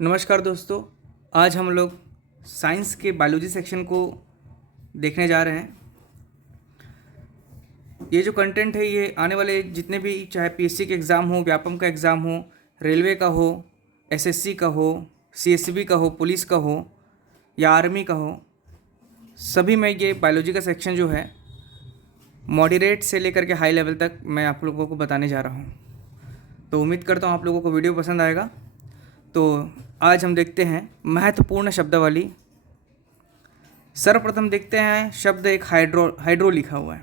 नमस्कार दोस्तों। आज हम लोग साइंस के बायोलॉजी सेक्शन को देखने जा रहे हैं। ये जो कंटेंट है ये आने वाले जितने भी चाहे पीएससी के एग्ज़ाम हो, व्यापम का एग्ज़ाम हो, रेलवे का हो, एसएससी का हो, सीएसबी का हो, पुलिस का हो या आर्मी का हो, सभी में ये बायोलॉजी का सेक्शन जो है मॉडरेट से लेकर के हाई लेवल तक मैं आप लोगों को बताने जा रहा हूँ। तो उम्मीद करता हूँ आप लोगों को वीडियो पसंद आएगा। तो आज हम देखते हैं महत्वपूर्ण शब्दावली। सर्वप्रथम देखते हैं शब्द एक हाइड्रो लिखा हुआ है।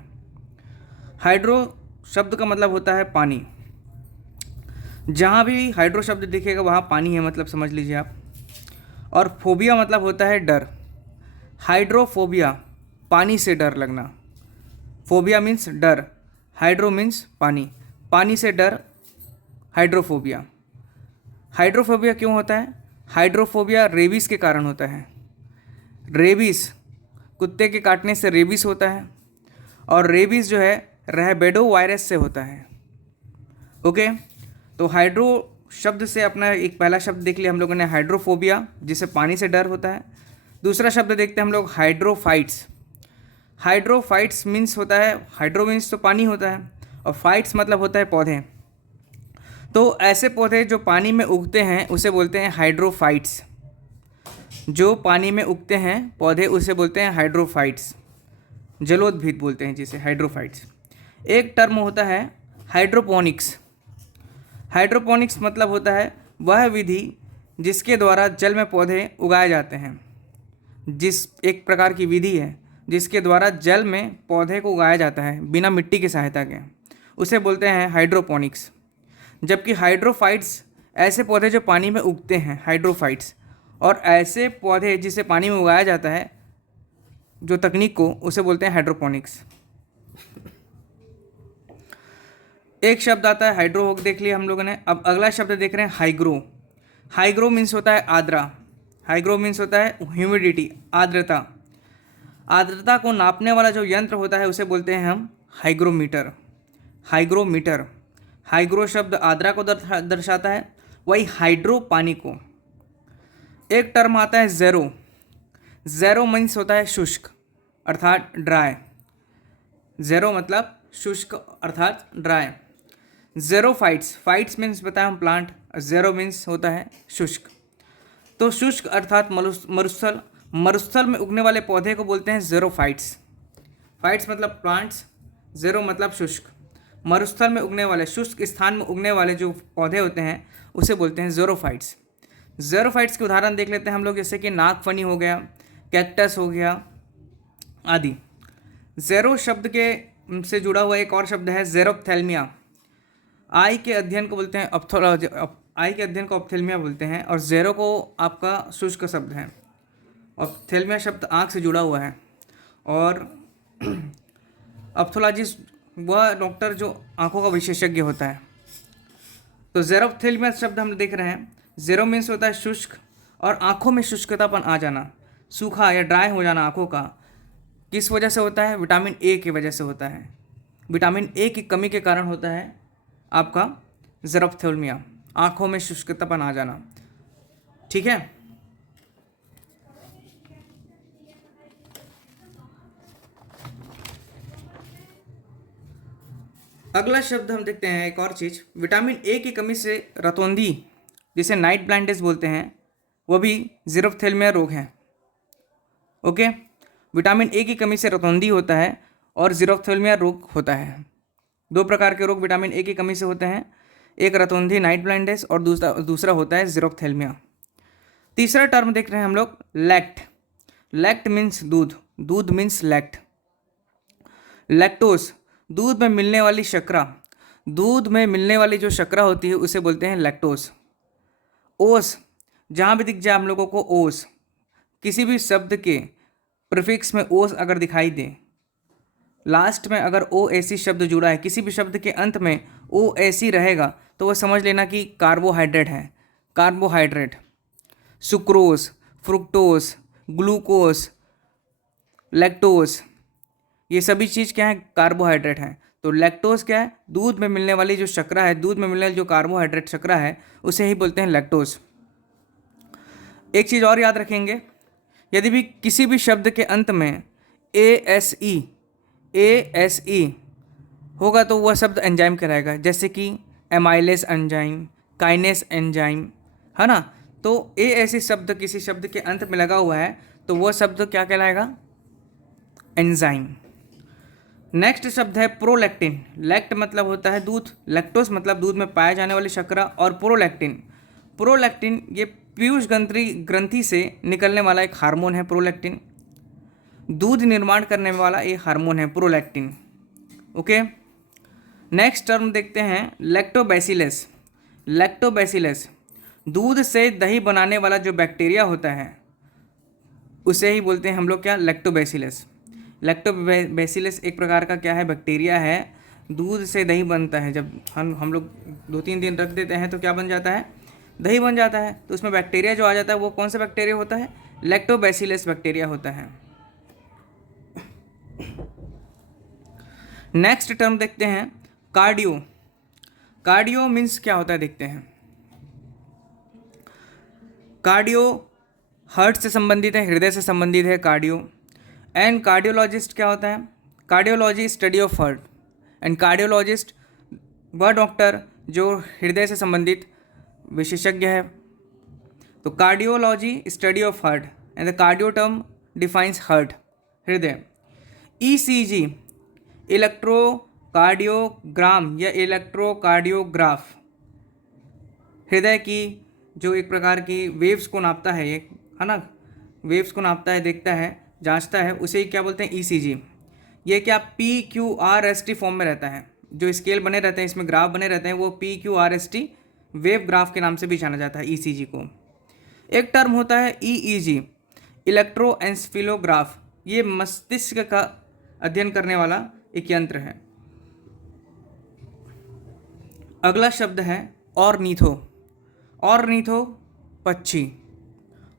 हाइड्रो शब्द का मतलब होता है पानी। जहाँ भी हाइड्रो शब्द दिखेगा वहाँ पानी है, मतलब समझ लीजिए आप। और फोबिया मतलब होता है डर। हाइड्रोफोबिया पानी से डर लगना। फोबिया मीन्स डर, हाइड्रो मीन्स पानी, पानी से डर, हाइड्रोफोबिया। हाइड्रोफोबिया क्यों होता है? हाइड्रोफोबिया रेबीज के कारण होता है। रेबीज कुत्ते के काटने से रेबीज होता है और रेबीज जो है रैबिडो वायरस से होता है। ओके, तो हाइड्रो शब्द से अपना एक पहला शब्द देख लिया हम लोगों ने, हाइड्रोफोबिया, जिसे पानी से डर होता है। दूसरा शब्द देखते हैं हम लोग, हाइड्रोफाइट्स। हाइड्रोफाइट्स मीन्स होता है, हाइड्रो मीन्स तो पानी होता है और फाइट्स मतलब होता है पौधे। तो ऐसे पौधे जो पानी में उगते हैं उसे बोलते हैं हाइड्रोफाइट्स। जो पानी में उगते हैं पौधे उसे बोलते हैं हाइड्रोफाइट्स। जलोद्भिद बोलते हैं जिसे हाइड्रोफाइट्स। एक टर्म होता है हाइड्रोपोनिक्स। हाइड्रोपोनिक्स मतलब होता है वह विधि जिसके द्वारा जल में पौधे उगाए जाते हैं। जिस एक प्रकार की विधि है जिसके द्वारा जल में पौधे को उगाया जाता है बिना मिट्टी की सहायता के, उसे बोलते हैं हाइड्रोपोनिक्स। जबकि हाइड्रोफाइट्स ऐसे पौधे जो पानी में उगते हैं, हाइड्रोफाइट्स, और ऐसे पौधे जिसे पानी में उगाया जाता है जो तकनीक को, उसे बोलते हैं हाइड्रोपोनिक्स। एक शब्द आता है हाइड्रो, देख लिया हम लोगों ने। अब अगला शब्द देख रहे हैं हाइग्रो। हाइग्रो मीन्स होता है आर्द्रा। हाइग्रो मीन्स होता है ह्यूमिडिटी, आर्द्रता। आर्द्रता को नापने वाला जो यंत्र होता है उसे बोलते हैं हम हाइग्रोमीटर। हाइग्रोमीटर। हाइग्रो शब्द आर्द्रा को दर्शाता है, वही हाइड्रो पानी को। एक टर्म आता है ज़ेरो। ज़ेरो मीन्स होता है शुष्क अर्थात ड्राई। ज़ेरो मतलब शुष्क अर्थात ड्राई। ज़ेरोफाइट्स, फाइट्स मीन्स बताया हम प्लांट, ज़ेरो मीन्स होता है शुष्क। तो शुष्क अर्थात मरुस्थल, मरुस्थल में उगने वाले पौधे को बोलते हैं ज़ेरोफाइट्स। फाइट्स मतलब प्लांट्स, ज़ेरो मतलब शुष्क। मरुस्थल में उगने वाले, शुष्क स्थान में उगने वाले जो पौधे होते हैं उसे बोलते हैं ज़ेरोफाइट्स। ज़ेरोफाइट्स के उदाहरण देख लेते हैं हम लोग, जैसे कि नागफनी हो गया, कैक्टस हो गया आदि। ज़ेरो शब्द के से जुड़ा हुआ एक और शब्द है ज़ेरोप्थेल्मिया। आई के अध्ययन को बोलते हैं आई के अध्ययन को ऑप्थेल्मिया बोलते हैं, और ज़ेरो को आपका शुष्क शब्द है। ऑप्थेल्मिया शब्द आँख से जुड़ा हुआ है। और ऑप्थोलॉजिस्ट वह डॉक्टर जो आँखों का विशेषज्ञ होता है। तो ज़ेरोप्थेल्मिया शब्द हम देख रहे हैं। ज़ेरो मीन्स होता है शुष्क, और आँखों में शुष्कतापन आ जाना, सूखा या ड्राई हो जाना आँखों का। किस वजह से होता है? विटामिन ए की वजह से होता है। विटामिन ए की कमी के कारण होता है आपका ज़ेरोप्थेल्मिया, आँखों में शुष्कतापन आ जाना। ठीक है। अगला शब्द हम देखते हैं एक और चीज़, विटामिन ए की कमी से रतौंधी, जिसे नाइट ब्लाइंडनेस बोलते हैं, वो भी ज़ेरोप्थेल्मिया रोग है। ओके, विटामिन ए की कमी से रतौंधी होता है और ज़ेरोप्थेल्मिया रोग होता है। दो प्रकार के रोग विटामिन ए की कमी से होते हैं, एक रतौंधी नाइट ब्लाइंडनेस और दूसरा होता है ज़ेरोप्थेल्मिया। तीसरा टर्म देख रहे हैं हम लोग, लैक्ट। लैक्ट मीन्स दूध, दूध मीन्स लैक्ट। लैक्टोज दूध में मिलने वाली शर्करा, दूध में मिलने वाली जो शर्करा होती है उसे बोलते हैं लैक्टोज। ओस, जहाँ भी दिख जाए हम लोगों को ओस, किसी भी शब्द के प्रीफिक्स में ओस अगर दिखाई दे, लास्ट में अगर ओ एसी शब्द जुड़ा है, किसी भी शब्द के अंत में ओ एसी रहेगा तो वह समझ लेना कि कार्बोहाइड्रेट है। Carbohydrate, sucrose, fructose, glucose, lactose, ये सभी चीज़ क्या है? कार्बोहाइड्रेट है। तो लैक्टोज क्या है? दूध में मिलने वाली जो शर्करा है, दूध में मिलने वाली जो कार्बोहाइड्रेट शर्करा है उसे ही बोलते हैं लैक्टोज। एक चीज़ और याद रखेंगे, यदि भी किसी भी शब्द के अंत में ए एस ई होगा तो वह शब्द एंजाइम कहलाएगा, जैसे कि एमाइलेस एंजाइम, काइनेस एंजाइम, है ना। तो ए ऐसे शब्द किसी शब्द के अंत में लगा हुआ है तो वह शब्द क्या कहलाएगा, एंजाइम। नेक्स्ट शब्द है प्रोलैक्टिन। लैक्ट मतलब होता है दूध, लैक्टोस मतलब दूध में पाए जाने वाली शर्करा, और प्रोलैक्टिन, प्रोलैक्टिन ये पीयूष ग्रंथि से निकलने वाला एक हार्मोन है। प्रोलैक्टिन दूध निर्माण करने वाला एक हार्मोन है प्रोलैक्टिन। ओके, नेक्स्ट टर्म देखते हैं लैक्टोबैसिलस। लैक्टोबैसिलस दूध से दही बनाने वाला जो बैक्टीरिया होता है उसे ही बोलते हैं हम लोग क्या, लैक्टोबैसिलस। लैक्टोबैसिलस एक प्रकार का क्या है, बैक्टीरिया है। दूध से दही बनता है, जब हम लोग 2-3 दिन रख देते हैं तो क्या बन जाता है, दही बन जाता है। तो उसमें बैक्टीरिया जो आ जाता है वो कौन सा बैक्टीरिया होता है, लैक्टोबैसिलस बैक्टीरिया होता है। नेक्स्ट टर्म देखते हैं कार्डियो। कार्डियो मीन्स क्या होता है देखते हैं। कार्डियो हार्ट से संबंधित है, हृदय से संबंधित है कार्डियो। एंड कार्डियोलॉजिस्ट क्या होता है, cardiology study of heart, and cardiologist वह डॉक्टर जो हृदय से संबंधित विशेषज्ञ है। तो cardiology study of heart and the cardio term defines heart, हृदय। ईसीजी इलेक्ट्रोकार्डियोग्राम या इलेक्ट्रोकार्डियोग्राफ, हृदय की जो एक प्रकार की वेव्स को नापता है, ये है ना, वेव्स को नापता है, देखता है, जांचता है, उसे क्या बोलते हैं, ईसीजी। ये क्या PQRST फॉर्म में रहता है, जो स्केल बने रहते हैं इसमें ग्राफ बने रहते हैं वो PQRST वेव ग्राफ के नाम से भी जाना जाता है ईसीजी को। एक टर्म होता है EEG इलेक्ट्रोएन्सेफेलोग्राफ, ये मस्तिष्क का अध्ययन करने वाला एक यंत्र है। अगला शब्द है ऑर्निथो। ऑर्निथो पक्षी,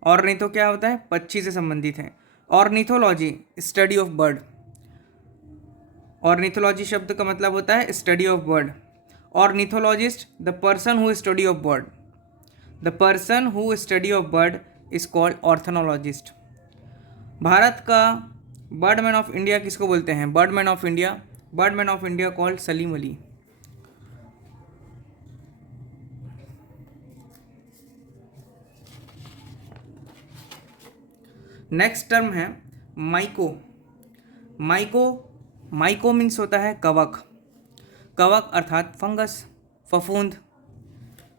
ऑर्निथो क्या होता है, पक्षी से संबंधित है। Ornithology study of bird, ornithology शब्द का मतलब होता है study of bird. Ornithologist the person who study of bird, the person who study of bird is called ऑर्थोनोलॉजिस्ट। Bharat का बर्डमैन ऑफ इंडिया किसको बोलते हैं, Birdman of India, Birdman of India called Salim Ali. Next term है माइको। माइको, माइको मीन्स होता है कवक, कवक अर्थात फंगस, फफूंद।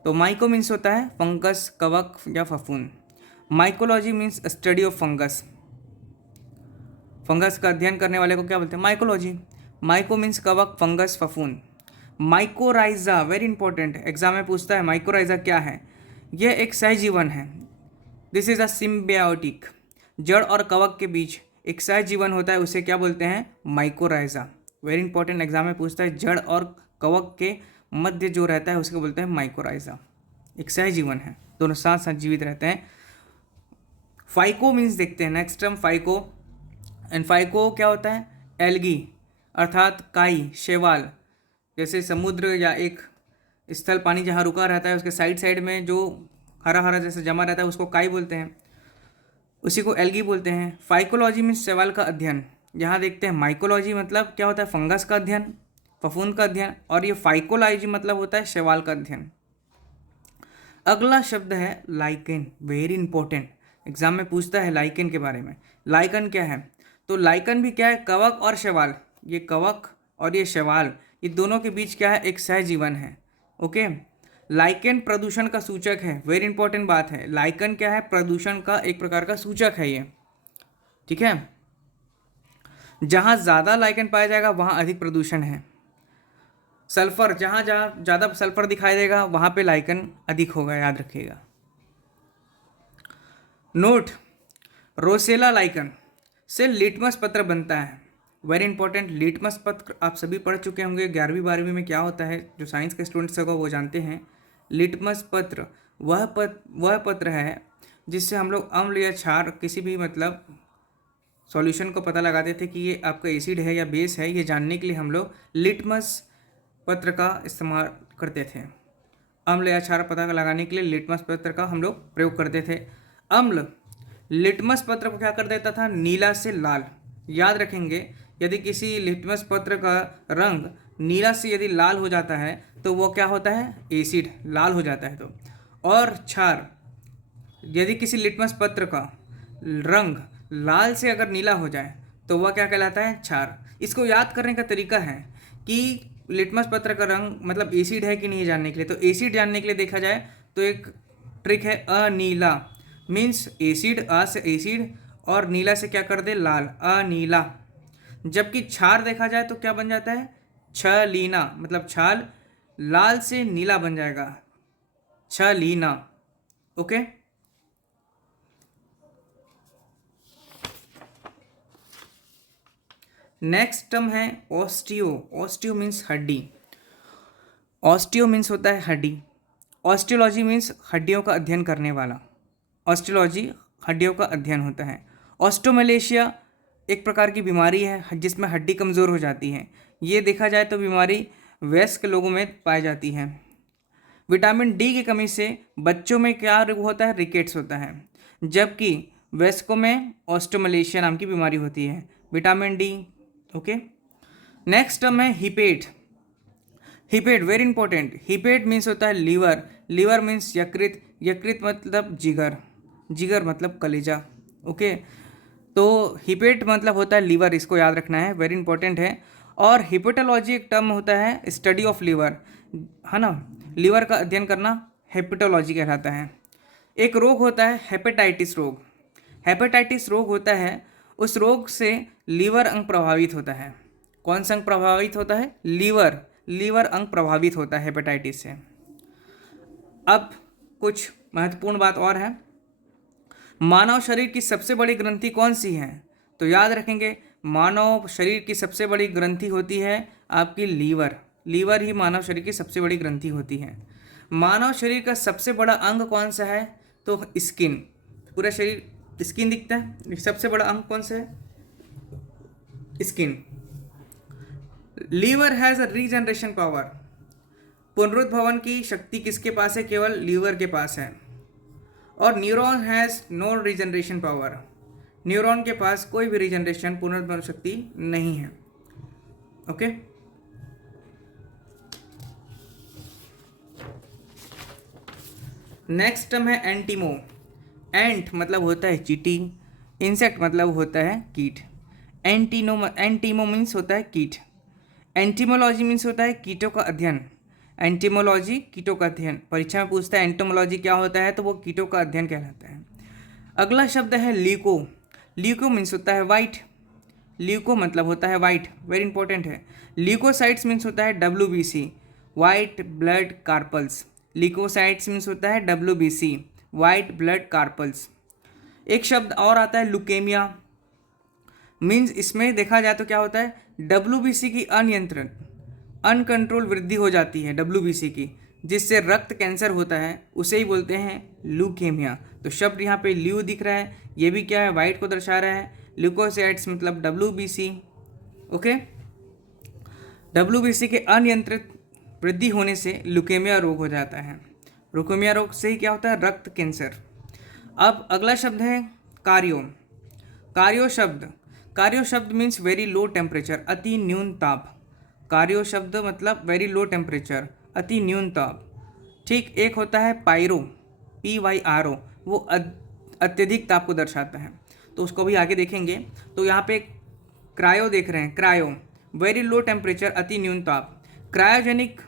तो माइको मीन्स होता है फंगस, कवक या फफूंद। Mycology means study of fungus, fungus का अध्ययन करने वाले को क्या बोलते हैं, माइकोलॉजी। माइको मीन्स कवक, फंगस, फफूंद। माइकोराइजा वेरी इंपॉर्टेंट, एग्जाम में पूछता है माइकोराइजा क्या है, यह एक सहजीवन है। दिस इज अ सिम्बियोटिक, जड़ और कवक के बीच एक सहजीवन होता है, उसे क्या बोलते हैं, माइकोराइजा। वेरी इंपॉर्टेंट, एग्जाम में पूछता है जड़ और कवक के मध्य जो रहता है उसको बोलते हैं माइकोराइजा, एक सहजीवन है, दोनों साथ साथ जीवित रहते हैं। फाइको मीन्स देखते हैं next term phyco. And phyco क्या होता है, एल्गी अर्थात काई, शैवाल, जैसे समुद्र या एक स्थल पानी जहाँ रुका रहता है उसके साइड साइड में जो हरा हरा जैसे जमा रहता है उसको काई बोलते हैं, उसी को एल्गी बोलते हैं। फाइकोलॉजी मीन्स शैवाल का अध्ययन। यहाँ देखते हैं माइकोलॉजी मतलब क्या होता है, फंगस का अध्ययन, फफूंद का अध्ययन, और ये फाइकोलॉजी मतलब होता है शैवाल का अध्ययन। अगला शब्द है लाइकेन, वेरी इंपॉर्टेंट, एग्जाम में पूछता है लाइकेन के बारे में। लाइकन क्या है, तो लाइकन भी क्या है, कवक और शैवाल, ये कवक और ये शैवाल, ये दोनों के बीच क्या है, एक सहजीवन है। ओके, लाइकेन प्रदूषण का सूचक है, वेरी इंपॉर्टेंट बात है। लाइकेन क्या है, प्रदूषण का एक प्रकार का सूचक है ये, ठीक है। जहाँ ज़्यादा लाइकेन पाया जाएगा वहाँ अधिक प्रदूषण है। सल्फर, जहाँ जहाँ ज़्यादा सल्फर दिखाई देगा वहाँ पे लाइकेन अधिक होगा, याद रखिएगा। नोट, रोसेला लाइकेन से लिटमस पत्र बनता है, वेरी इंपॉर्टेंट। लिटमस पत्र आप सभी पढ़ चुके होंगे 11वीं 12वीं में, क्या होता है, जो साइंस के स्टूडेंट्स होगा वो जानते हैं। लिटमस पत्र वह पत्र है जिससे हम लोग अम्ल या क्षार किसी भी मतलब सॉल्यूशन को पता लगाते थे कि ये आपका एसिड है या बेस है, ये जानने के लिए हम लोग लिटमस पत्र का इस्तेमाल करते थे। अम्ल या क्षार पता लगाने के लिए लिटमस पत्र का हम लोग प्रयोग करते थे। अम्ल लिटमस पत्र को क्या कर देता था, नीला से लाल। याद रखेंगे, यदि किसी लिटमस पत्र का रंग नीला से यदि लाल हो जाता है तो वो क्या होता है, एसिड, लाल हो जाता है तो। और क्षार, यदि किसी लिटमस पत्र का रंग लाल से अगर नीला हो जाए तो वह क्या कहलाता है, क्षार। इसको याद करने का तरीका है कि लिटमस पत्र का रंग मतलब एसिड है कि नहीं जानने के लिए, तो एसिड जानने के लिए देखा जाए तो एक ट्रिक है अनीला, मीन्स एसिड, अ से एसिड और नीला से क्या कर दे, लाल, अनीला। जबकि क्षार देखा जाए तो क्या बन जाता है, छलीना, मतलब छाल लाल से नीला बन जाएगा, छलीना। ओके, नेक्स्ट टर्म है ऑस्टियो। ऑस्टियो मीन्स हड्डी। ऑस्टियो मीन्स होता है हड्डी। ऑस्टियोलॉजी मीन्स हड्डियों का अध्ययन करने वाला। ऑस्टियोलॉजी हड्डियों का अध्ययन होता है। ऑस्टोमलेशिया एक प्रकार की बीमारी है जिसमें हड्डी कमज़ोर हो जाती है। ये देखा जाए तो बीमारी वयस्क लोगों में पाई जाती है। विटामिन डी की कमी से बच्चों में क्या रोग होता है, रिकेट्स होता है, जबकि वयस्कों में ऑस्टोमलेशिया नाम की बीमारी होती है। Vitamin D. Okay, next term है हिपेट। हिपेट वेरी इंपॉर्टेंट। हिपेट मीन्स होता है लीवर। लीवर मीन्स यकृत। यकृत मतलब जिगर। जिगर मतलब कलेजा। ओके, तो हिपेट मतलब होता है लीवर, इसको याद रखना है, वेरी इंपॉर्टेंट है। और हिपेटोलॉजी एक टर्म होता है, स्टडी ऑफ लीवर, है ना, लीवर का अध्ययन करना हेपेटोलॉजी कहलाता है। एक रोग होता है हेपेटाइटिस रोग। हेपेटाइटिस रोग होता है, उस रोग से लीवर अंग प्रभावित होता है। कौन सा अंग प्रभावित होता है, लीवर। लीवर अंग प्रभावित होता है हेपेटाइटिस से। अब कुछ महत्वपूर्ण बात और है, मानव शरीर की सबसे बड़ी ग्रंथि कौन सी है, तो याद रखेंगे मानव शरीर की सबसे बड़ी ग्रंथि होती है आपकी लीवर। लीवर ही मानव शरीर की सबसे बड़ी ग्रंथि होती है। मानव शरीर का सबसे बड़ा अंग कौन सा है, तो स्किन। पूरा शरीर स्किन दिखता है, सबसे बड़ा अंग कौन सा है, skin. Liver has a regeneration power. पुनरुद्भवन की शक्ति किसके पास है, केवल लीवर के पास है। और neuron has no regeneration power. Neuron के पास कोई भी रीजनरेशन, पुनरुद्भवन शक्ति नहीं है। ओके, नेक्स्ट टर्म है एंटीमो। एंट मतलब होता है चींटी, इंसेक्ट मतलब होता है कीट। एंटीमो मीन्स होता है कीट। एंटीमोलॉजी मीन्स होता है कीटों का अध्ययन। एंटीमोलॉजी कीटों का अध्ययन। परीक्षा में पूछता है एंटोमोलॉजी क्या होता है, तो वो कीटों का अध्ययन कहलाता है। अगला शब्द है ल्यूको। ल्यूको मीन्स होता है वाइट। ल्यूको मतलब होता है वाइट, वेरी इंपॉर्टेंट है। ल्यूकोसाइट्स मीन्स होता है WBC, white blood corpuscles. Leucocytes means होता है WBC, वाइट ब्लड कार्पल्स। एक शब्द और आता है लुकेमिया। मीन्स इसमें देखा जाए तो क्या होता है, WBC की अनियंत्रित, अनकंट्रोल वृद्धि हो जाती है WBC की, जिससे रक्त कैंसर होता है, उसे ही बोलते हैं ल्यूकेमिया। तो शब्द यहाँ पे ल्यू दिख रहा है, ये भी क्या है, वाइट को दर्शा रहा है। ल्यूकोसाइट्स मतलब WBC। ओके, WBC के अनियंत्रित वृद्धि होने से ल्यूकेमिया रोग हो जाता है। ल्यूकेमिया रोग से ही क्या होता है, रक्त कैंसर। अब अगला शब्द है कार्यो। कार्यो शब्द मीन्स वेरी लो टेम्परेचर, अति न्यून ताप। कार्यो शब्द मतलब वेरी लो टेम्परेचर, अति न्यून ताप। ठीक, एक होता है पायरो, PYRO, वो अत्यधिक ताप को दर्शाता है, तो उसको भी आगे देखेंगे। तो यहाँ पे क्रायो देख रहे हैं, क्रायो वेरी लो टेम्परेचर, अति न्यून ताप। क्रायोजेनिक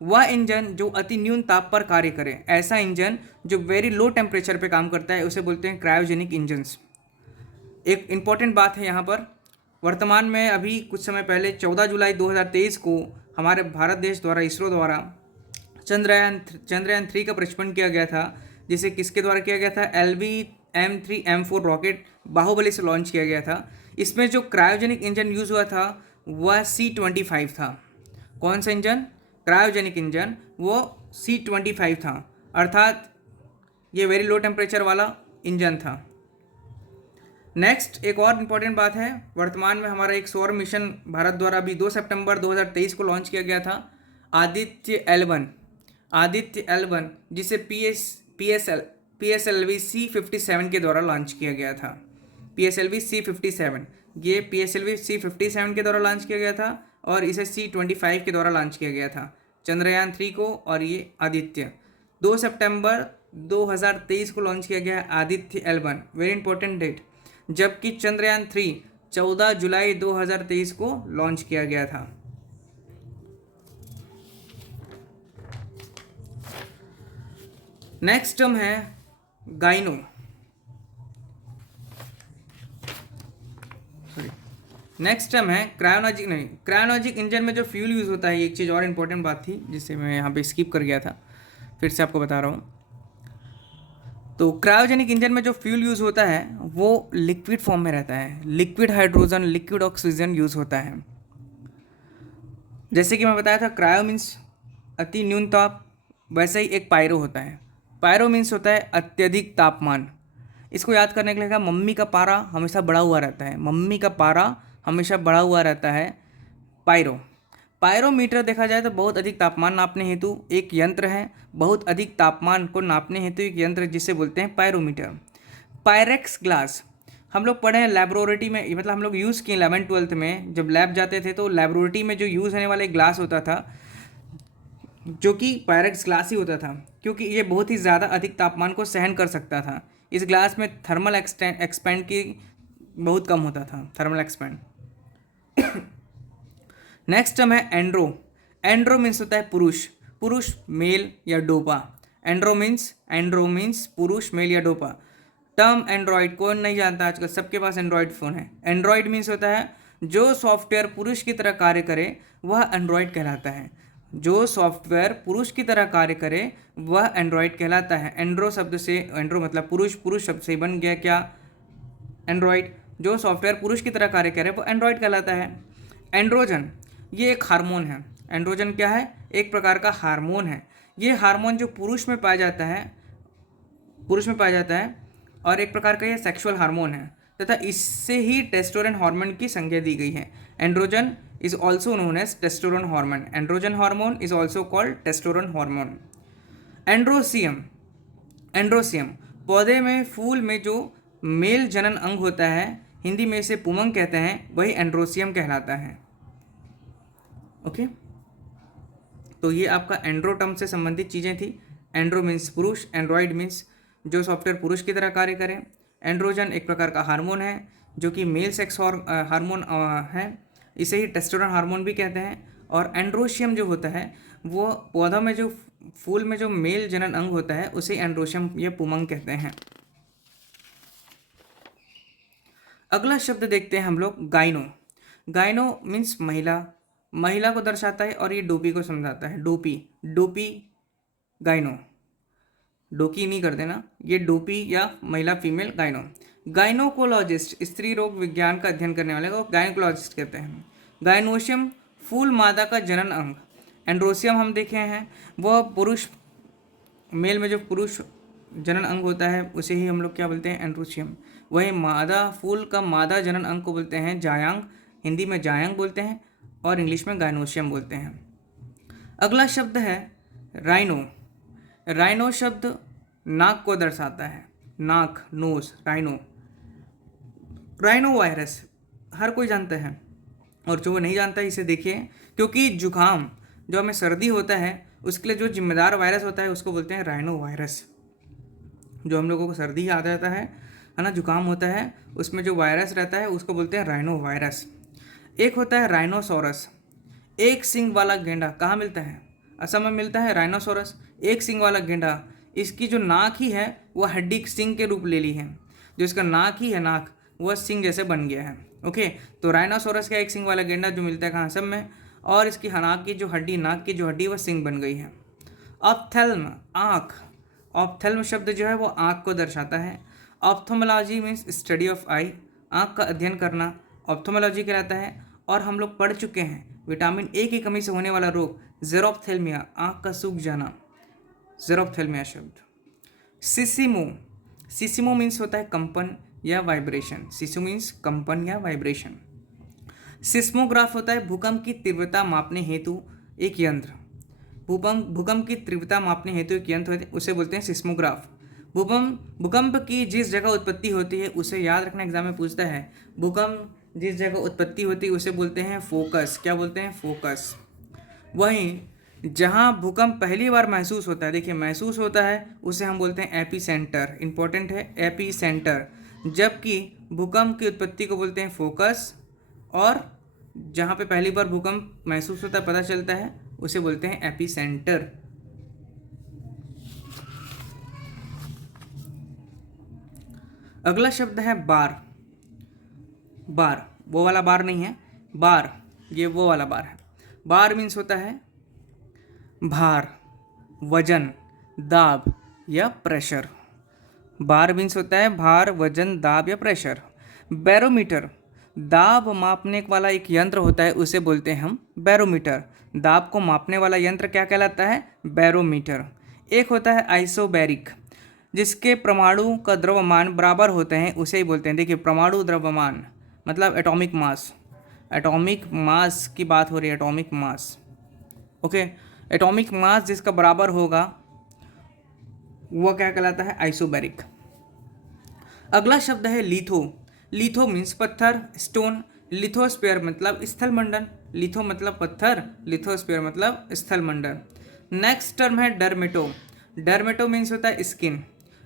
वह इंजन जो अति न्यून ताप पर कार्य करे, ऐसा इंजन जो वेरी लो टेम्परेचर पे काम करता है उसे बोलते हैं क्रायोजेनिक इंजन्स। एक इम्पॉर्टेंट बात है यहाँ पर, वर्तमान में अभी कुछ समय पहले 14 जुलाई 2023 को हमारे भारत देश द्वारा, इसरो द्वारा चंद्रयान 3 का प्रक्षेपण किया गया था, जिसे किसके द्वारा किया गया था, LV-M3M4 रॉकेट बाहुबली से लॉन्च किया गया था। इसमें जो क्रायोजेनिक इंजन यूज़ हुआ था वह C-25 था। कौन सा इंजन, क्रायोजेनिक इंजन, वो C-25 था, अर्थात ये वेरी लो टेम्परेचर वाला इंजन था। नेक्स्ट एक और इम्पॉर्टेंट बात है, वर्तमान में हमारा एक सौर मिशन भारत द्वारा अभी 2 सितंबर 2023 को लॉन्च किया गया था, आदित्य L1, जिसे PSLV PSLV C57 के द्वारा लॉन्च किया गया था। PSLV C57, ये PSLV C57 के द्वारा लॉन्च किया गया था और इसे C25 के द्वारा लॉन्च किया गया था चंद्रयान 3 को। और ये आदित्य 2 सितंबर 2023 को लॉन्च किया गया Aditya L1, very important date. जबकि चंद्रयान 3 14 जुलाई 2023 को लॉन्च किया गया था। नेक्स्ट टर्म है गाइनो। नेक्स्ट टर्म है क्रायोनॉजिक। नहीं, क्रायोनॉजिक इंजन में जो फ्यूल यूज़ होता है, एक चीज़ और इम्पोर्टेंट बात थी जिसे मैं यहाँ पे स्किप कर गया था, फिर से आपको बता रहा हूँ। तो क्रायोजेनिक इंजन में जो फ्यूल यूज़ होता है वो लिक्विड फॉर्म में रहता है, liquid hydrogen, liquid oxygen use होता है। जैसे कि मैं बताया था, क्रायो मीन्स अति न्यून ताप, वैसे ही एक पायरो होता है। पायरो मीन्स होता है अत्यधिक तापमान। इसको याद करने के लिए मम्मी का पारा हमेशा बढ़ा हुआ रहता है, मम्मी का पारा हमेशा बढ़ा हुआ रहता है। पायरो, पायरोमीटर देखा जाए तो बहुत अधिक तापमान नापने हेतु एक यंत्र है, बहुत अधिक तापमान को नापने हेतु एक यंत्र जिसे बोलते हैं पायरोमीटर। पायरेक्स ग्लास हम लोग पढ़े हैं लेबोरेटरी में, मतलब हम लोग यूज़ किए 11th-12th में, जब लैब जाते थे तो लेबोरेटरी में जो यूज़ होने वाला एक ग्लास होता था जो कि पायरेक्स ग्लास ही होता था, क्योंकि ये बहुत ही ज़्यादा अधिक तापमान को सहन कर सकता था। इस ग्लास में थर्मल एक्सपेंड की बहुत कम होता था, थर्मल एक्सपेंड। नेक्स्ट टर्म है एंड्रो। एंड्रो मीन्स होता है पुरुष, पुरुष मेल या डोपा। एंड्रो मीन्स पुरुष मेल या डोपा। टर्म एंड्रॉयड कौन नहीं जानता, आजकल सबके पास एंड्रॉयड फ़ोन है। एंड्रॉयड मीन्स होता है जो सॉफ्टवेयर पुरुष की तरह कार्य करे वह एंड्रॉयड कहलाता है। जो सॉफ्टवेयर पुरुष की तरह कार्य करे वह एंड्रॉयड कहलाता है। एंड्रो शब्द से, एंड्रो मतलब पुरुष, पुरुष शब्द से बन गया क्या, एंड्रॉयड। जो सॉफ्टवेयर पुरुष की तरह कार्य करे वो एंड्रॉयड कहलाता है। एंड्रोजन ये एक हार्मोन है। एंड्रोजन क्या है, एक प्रकार का हार्मोन है। ये हार्मोन जो पुरुष में पाया जाता है और एक प्रकार का ये सेक्सुअल हार्मोन है तथा इससे ही टेस्टोस्टेरोन हार्मोन की संज्ञा दी गई है। Androgen is also known as testosterone hormone. Androgen hormone is also called testosterone hormone. Androecium पौधे में फूल में जो मेल जनन अंग होता है, हिंदी में इसे पुमंग कहते हैं, वही एंड्रोसियम कहलाता है। ओके, तो ये आपका एंड्रो टर्म से संबंधित चीज़ें थी। एंड्रो मीन्स पुरुष, एंड्रॉयड मीन्स जो सॉफ्टवेयर पुरुष की तरह कार्य करें। एंड्रोजन एक प्रकार का हार्मोन है जो कि मेल सेक्स हार्मोन है, इसे ही टेस्टोस्टेरोन हार्मोन भी कहते हैं। और एंड्रोशियम जो होता है वो पौधा में जो फूल में जो मेल जनन अंग होता है उसे एंड्रोशियम या पुमंग कहते हैं। अगला शब्द देखते हैं हम लोग गाइनो। गाइनो मीन्स महिला, महिला को दर्शाता है और ये डोपी को समझाता है। डोपी गाइनो, डोकी नहीं कर देना, ये डोपी या महिला फीमेल गाइनो। गाइनोकोलॉजिस्ट स्त्री रोग विज्ञान का अध्ययन करने वाले को गाइनोकोलॉजिस्ट कहते हैं। गाइनोशियम फूल मादा का जनन अंग। एंड्रोसियम हम देखे हैं वह पुरुष, मेल में जो पुरुष जनन अंग होता है उसे ही हम लोग क्या बोलते हैं, एंड्रोसियम। वही मादा फूल का मादा जनन अंग को बोलते हैं जायांग, हिंदी में जायांग बोलते हैं और इंग्लिश में गाइनोशियम बोलते हैं। अगला शब्द है राइनो। राइनो शब्द नाक को दर्शाता है, नाक, नोज, राइनो। राइनो वायरस हर कोई जानता है और जो नहीं जानता है इसे देखिए, क्योंकि जुकाम जो हमें सर्दी होता है उसके लिए जो जिम्मेदार वायरस होता है उसको बोलते हैं राइनो वायरस। जो हम लोगों को सर्दी आ जाता है ना, जुकाम होता है, उसमें जो वायरस रहता है उसको बोलते हैं राइनो वायरस। एक होता है राइनोसोरस, एक सींग वाला गेंडा। कहाँ मिलता है, असम में मिलता है राइनोसोरस, एक सींग वाला गेंडा। इसकी जो नाक ही है वह हड्डी सींग के रूप ले ली है, जो इसका नाक ही है, नाक वह सींग जैसे बन गया है। ओके, तो राइनोसोरस का एक सींग वाला गेंडा जो मिलता है कहाँ, असम में, और इसकी नाक की जो हड्डी, नाक की जो हड्डी वह सींग बन गई है। ऑप्थेल्म आँख, ऑप्थेल्म शब्द जो है वो आँख को दर्शाता है। ऑप्थोमोलॉजी मीन्स स्टडी ऑफ आई, आँख का अध्ययन करना ऑप्थोमोलॉजी कहलाता है। और हम लोग पढ़ चुके हैं विटामिन ए की कमी से होने वाला रोग ज़ेरोप्थेल्मिया, आँख का सूख जाना, ज़ेरोप्थेल्मिया शब्द। सिसिमो, सिसिमो मीन्स होता है कंपन या वाइब्रेशन, सिसु मीन्स कंपन या वाइब्रेशन। सिस्मोग्राफ होता है भूकंप की तीव्रता मापने हेतु एक यंत्र, भूकंप की तीव्रता मापने हेतु एक यंत्र होते हैं, उसे बोलते हैं सिस्मोग्राफ। भूकंप की जिस जगह उत्पत्ति होती है उसे याद रखना, एग्जाम में पूछता है। भूकंप जिस जगह उत्पत्ति होती है उसे बोलते हैं फोकस। क्या बोलते हैं? फोकस। वहीं जहां भूकंप पहली बार महसूस होता है, देखिए महसूस होता है, उसे हम बोलते हैं एपी सेंटर। इंपॉर्टेंट है, एपी सेंटर। जबकि भूकंप की उत्पत्ति को बोलते हैं फोकस, और जहां पे पहली बार भूकंप महसूस होता है, पता चलता है, उसे बोलते हैं एपी सेंटर। अगला शब्द है बार। बार, वो वाला बार नहीं है, बार, ये वो वाला बार है। बार मीन्स होता है भार, वजन, दाब या प्रेशर। बार मीन्स होता है भार, वजन, दाब या प्रेशर। बैरोमीटर, दाब मापने वाला एक यंत्र होता है, उसे बोलते हैं हम बैरोमीटर। दाब को मापने वाला यंत्र क्या कहलाता है? बैरोमीटर। एक होता है आइसोबैरिक, जिसके परमाणु का द्रव्यमान बराबर होते हैं, उसे ही बोलते हैं, देखिए परमाणु द्रव्यमान मतलब एटॉमिक मास। एटॉमिक मास की बात हो रही है, atomic mass. Okay, atomic mass जिसका बराबर होगा वह क्या कहलाता है? आइसोबैरिक। अगला शब्द है लिथो। लिथो मीन्स पत्थर, स्टोन। लिथोस्फीयर मतलब स्थल मंडल। लिथो मतलब पत्थर, लिथोस्फीयर मतलब स्थल मंडल। नेक्स्ट टर्म है डर्मेटो। डर्मेटो मीन्स होता है स्किन,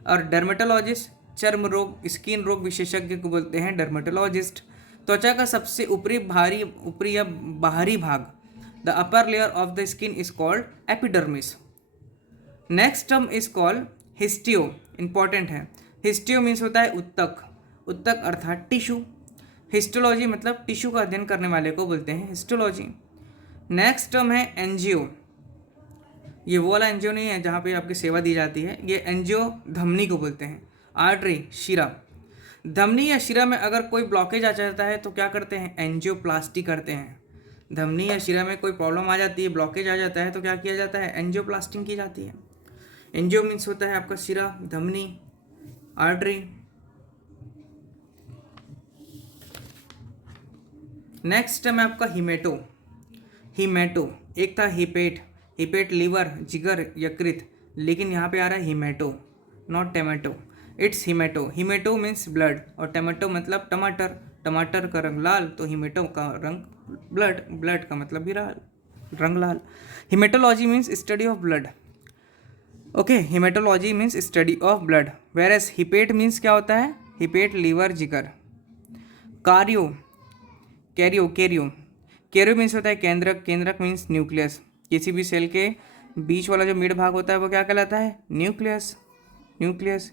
और डर्मेटोलॉजिस्ट चर्म रोग, स्किन रोग विशेषज्ञ को बोलते हैं डर्मेटोलॉजिस्ट। त्वचा का सबसे ऊपरी या बाहरी भाग, the upper layer of the skin is called epidermis. Next term is called histio. Important है, हिस्टियो मीन्स होता है उत्तक। उत्तक अर्थात टिश्यू। हिस्टोलॉजी मतलब टिश्यू का अध्ययन करने वाले को बोलते हैं हिस्टोलॉजी। नेक्स्ट टर्म है एनजीओ। ये वो वाला एनजीओ नहीं है जहाँ पे आपकी सेवा दी जाती है, ये एनजीओ धमनी को बोलते हैं। आर्टरी, शिरा। धमनी या शिरा में अगर कोई ब्लॉकेज आ जाता है तो क्या करते हैं? एंजियोप्लास्टी करते हैं। धमनी या शिरा में कोई प्रॉब्लम आ जाती है, ब्लॉकेज आ जाता है, तो क्या किया जाता है? एंजियोप्लास्टिंग की जाती है। एंजियो मीन्स होता है आपका शिरा, धमनी, आर्टरी। नेक्स्ट है आपका हिमेटो। हिमेटो, एक था हिपेट। हिपेट लीवर, जिगर, यकृत, लेकिन यहाँ पे आ रहा है hemato, not tomato. It's hemato. Hemato means blood, और टमाटो मतलब टमाटर। टमाटर का रंग लाल, तो हिमेटो का रंग ब्लड, ब्लड का मतलब भी रंग लाल। Hematology means study of blood. Okay, hematology means study of blood. Whereas hepat means क्या होता है? हिपेट लीवर, जिगर। कार्यो, कैरियो, कैरियो। कैरियो मीन्स होता है केंद्रक। केंद्रक मीन्स न्यूक्लियस। किसी भी सेल के बीच वाला जो मिड भाग होता है वो क्या कहलाता है? न्यूक्लियस। न्यूक्लियस।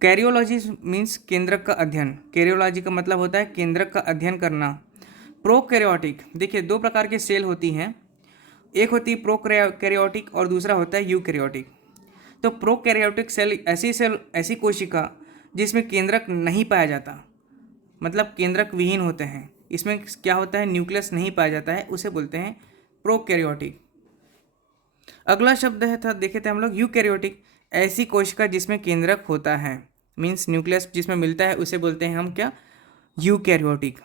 कैरियोलॉजी मीन्स केंद्रक का अध्ययन। कैरियोलॉजी का मतलब होता है केंद्रक का अध्ययन करना। प्रोकैरियोटिक, देखिए दो प्रकार के सेल होती हैं, एक होती है प्रोकैरियोटिक और दूसरा होता है यूकैरियोटिक। तो प्रोकैरियोटिक सेल ऐसी कोशिका जिसमें केंद्रक नहीं पाया जाता, मतलब केंद्रक विहीन होते हैं, इसमें क्या होता है? न्यूक्लियस नहीं पाया जाता है, उसे बोलते हैं प्रोकैरियोटिक। अगला शब्द है था, देखे थे हम लोग, यूकैरियोटिक। ऐसी कोशिका जिसमें केंद्रक होता है, मीन्स न्यूक्लियस जिसमें मिलता है, उसे बोलते हैं हम क्या? यूकैरियोटिक।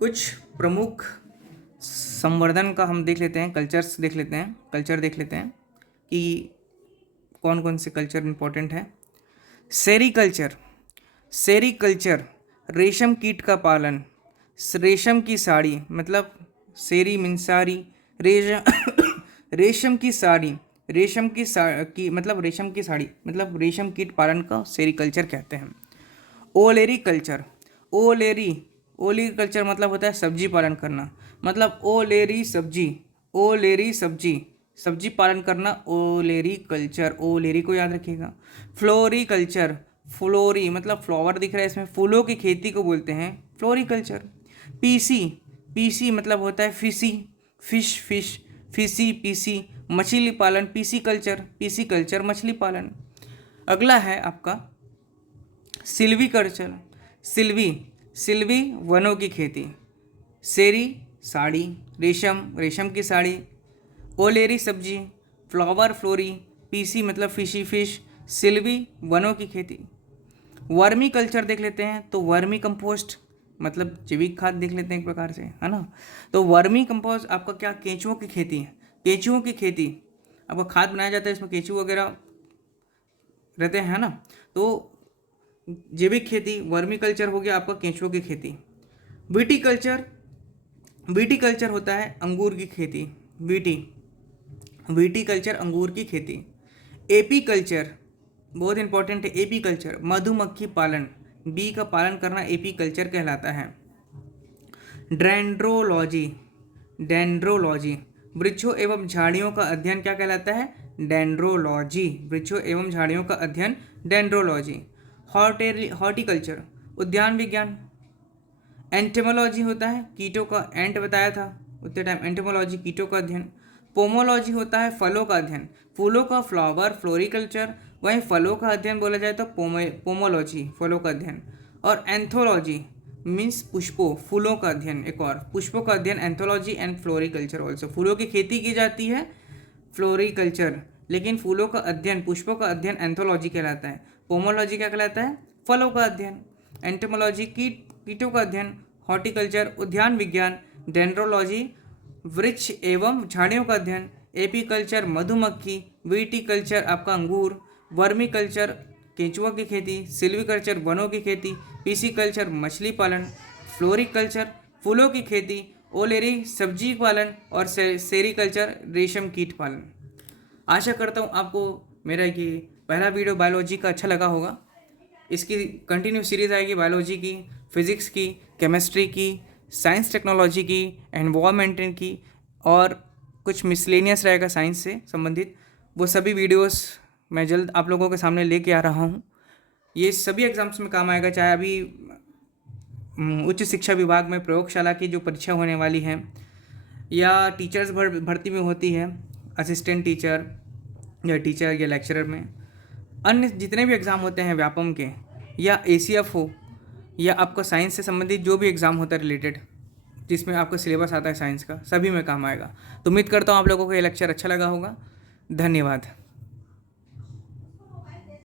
कुछ प्रमुख संवर्धन का हम देख लेते हैं, कल्चर्स देख लेते हैं, कल्चर देख लेते हैं कि कौन कौन से कल्चर इंपॉर्टेंट है। सेरीकल्चर। सेरीकल्चर, रेशम कीट का पालन। रेशम की साड़ी मतलब सेरी मीन्स साड़ी, रेशम की साड़ी, रेशम की मतलब रेशम की साड़ी मतलब रेशम कीट पालन का सेरीकल्चर कहते हैं। ओलेरी कल्चर। ओलेरी कल्चर मतलब होता है सब्जी पालन करना, मतलब ओलेरी सब्जी, ओलेरी सब्जी, सब्जी पालन करना, ओलेरी कल्चर। ओलेरी को याद रखिएगा। Floriculture. फ्लोरी मतलब फ्लावर दिख रहा है इसमें, फूलों की खेती को बोलते हैं फ्लोरिकल्चर। पीसी मतलब होता है फिशी, फिश, फिशी, पीसी, मछली पालन, पीसी कल्चर मछली पालन। अगला है आपका सिल्वी कल्चर। सिल्वी वनों की खेती। सेरी साड़ी, रेशम की साड़ी, ओलेरी सब्जी, फ्लावर फ्लोरी, पीसी मतलब फिशी फिश, सिल्वी वनों की खेती। वर्मी कल्चर देख लेते हैं, तो वर्मी कंपोस्ट, मतलब जैविक खाद देख लेते हैं एक प्रकार से, है ना। तो वर्मी कंपोस्ट आपका क्या, केंचुओं की खेती है। केंचुओं की खेती आपका खाद बनाया जाता है, इसमें केंचुए वगैरह रहते हैं, है ना। तो जैविक खेती वर्मी कल्चर हो गया आपका केंचुओं की खेती। विटीकल्चर, विटीकल्चर होता है अंगूर की खेती। विटीकल्चर अंगूर की खेती। एपी कल्चर बहुत इंपॉर्टेंट है। एपी कल्चर मधुमक्खी पालन, बी का पालन करना एपी कल्चर कहलाता है। डेंड्रोलॉजी, डेंड्रोलॉजी वृक्षों एवं झाड़ियों का अध्ययन क्या कहलाता है, डेंड्रोलॉजी, वृक्षों एवं झाड़ियों का अध्ययन डेंड्रोलॉजी। हॉर्टिकल्चर उद्यान विज्ञान। एंटेमोलॉजी होता है कीटों का, एंट बताया था उतने टाइम, एंटेमोलॉजी कीटों का अध्ययन। पोमोलॉजी होता है फलों का अध्ययन, फूलों का फ्लावर फ्लोरिकल्चर, वहीं फलों का अध्ययन बोला जाए तो पोमोलॉजी, फलों का अध्ययन। और एंथोलॉजी मीन्स पुष्पों, फूलों का अध्ययन, एक और पुष्पों का अध्ययन, एंथोलॉजी एंड फ्लोरिकल्चर ऑल्सो। फूलों की खेती की जाती है फ्लोरिकल्चर, लेकिन फूलों का अध्ययन, पुष्पों का अध्ययन एंथोलॉजी कहलाता है। पोमोलॉजी क्या कहलाता है, फलों का अध्ययन। एंटेमोलॉजी कीटों का अध्ययन। हॉर्टिकल्चर उद्यान विज्ञान। डेंड्रोलॉजी वृक्ष एवं झाड़ियों का अध्ययन। एपीकल्चर मधुमक्खी। विटीकल्चर आपका अंगूर। वर्मी कल्चर केंचुआ की खेती। सिल्वीकल्चर वनों की खेती। पीसीकल्चर मछली पालन। फ्लोरिकल्चर फूलों की खेती। ओलेरी सब्जी पालन। और सेरीकल्चर रेशम कीट पालन। आशा करता हूँ आपको मेरा ये पहला वीडियो बायोलॉजी का अच्छा लगा होगा। इसकी कंटिन्यू सीरीज आएगी बायोलॉजी की, फिजिक्स की, केमिस्ट्री की, साइंस टेक्नोलॉजी की, एनवायरमेंटल की, और कुछ मिसलेनियस रहेगा साइंस से संबंधित। वो सभी वीडियोस मैं जल्द आप लोगों के सामने लेके आ रहा हूँ। ये सभी एग्जाम्स में काम आएगा, चाहे अभी उच्च शिक्षा विभाग में प्रयोगशाला की जो परीक्षा होने वाली है, या टीचर्स भर्ती में होती है, असिस्टेंट टीचर या टीचर या लेक्चरर में, अन्य जितने भी एग्ज़ाम होते हैं व्यापम के, या ACF हो, या आपका साइंस से संबंधित जो भी एग्ज़ाम होता है रिलेटेड, जिसमें आपका सिलेबस आता है साइंस का, सभी में काम आएगा। तो उम्मीद करता हूँ आप लोगों को ये लेक्चर अच्छा लगा होगा। धन्यवाद।